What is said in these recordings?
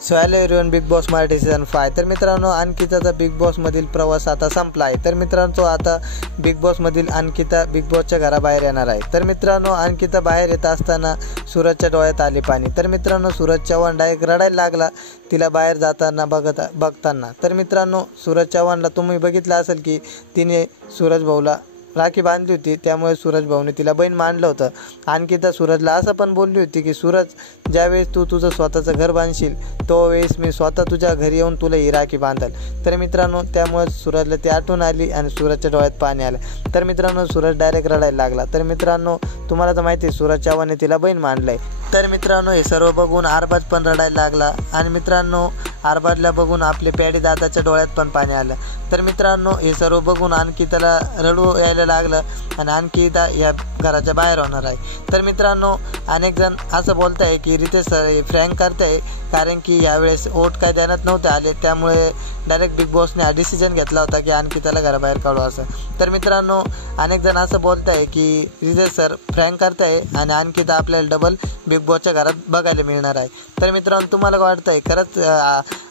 So hello everyone, big boss Marathi season 5। तर मित्रांनो, अंकिताचा big बॉसमधील प्रवास आता संपला आहे। तर मित्रांनो, आता बिग बॉसमधील अंकिता बिग बॉसच्या घराबाहेर येणार आहे। तर मित्रांनो, अंकिता बाहेर येत असताना सूरजच्या डोळ्यात आले पाणी। तर मित्रांनो, सूरज चव्हाण डायरेक्ट रडायला लागला तिला बाहेर जाताना बघताना। तर मित्रांनो, सूरज चव्हाणला तुम्ही बघितलं असेल की तिने सूरज भाऊला राखी बांधली होती, त्यामुळे सूरज भाऊने तिला बहीण मानलं होतं। अंकिता सूरजला असं पण बोलली होती की सूरज, ज्यावेळेस तू तुझं स्वतःचं घर बांधशील त्यावेळेस मी स्वतः तुझ्या घरी येऊन तुला ही राखी बांधल। तर मित्रांनो, त्यामुळे सूरजला ती आठवण आली आणि सूरजच्या डोळ्यात पाणी आलं। तर मित्रांनो, सूरज डायरेक्ट रडायला लागला। तर मित्रांनो, तुम्हाला तर माहिती आहे सूरज चव्हाणने तिला बहीण मानलंय। तर मित्रांनो, हे सर्व बघून आरबाज पण रडायला लागला आणि मित्रांनो, आरबाजला बघून आपले पॅडी दादाच्या डोळ्यात पण पाणी आलं। तर मित्रांनो, हे सर्व बघून अंकिताला रडू यायला लागलं आणि अंकिता या घराच्या बाहेर होणार आहे। तर मित्रांनो, अनेक जण असं बोलत आहे की रितेश सर फ्रँक करत आहे, कारण की यावेळेस वोट काय देण्यात नव्हते आले, त्यामुळे डायरेक्ट बिग बॉसने हा डिसिजन घेतला होता की अंकिताला घराबाहेर काढू असं। तर मित्रांनो, अनेक जण असं बोलत आहे की रितेश सर फ्रँक करत आहे आणि अंकिता आपल्याला डबल बिग बॉसच्या घरात बघायला मिळणार आहे। तर मित्रांनो, तुम्हाला वाटतं आहे खरंच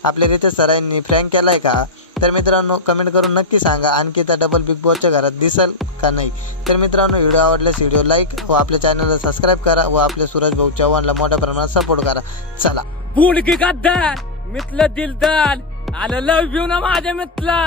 आपल्या रितेश सरांनी फ्रँक केला आहे का? तर मित्रांनो, कमेंट करून नक्की सांगा, अंकिता डबल बिग बॉसच्या घरात दिसेल का नाही? तर मित्रांनो, व्हिडिओ आवडल्यास व्हिडिओ लाईक व आपल्या चॅनलला सबस्क्राईब करा व आपल्या सूरज भाऊ चव्हाणला मोठ्या प्रमाणात सपोर्ट करा। चला, पुणकी गद्दार मितलं दिलदार आलं, लव यू ना माझ्या मितला।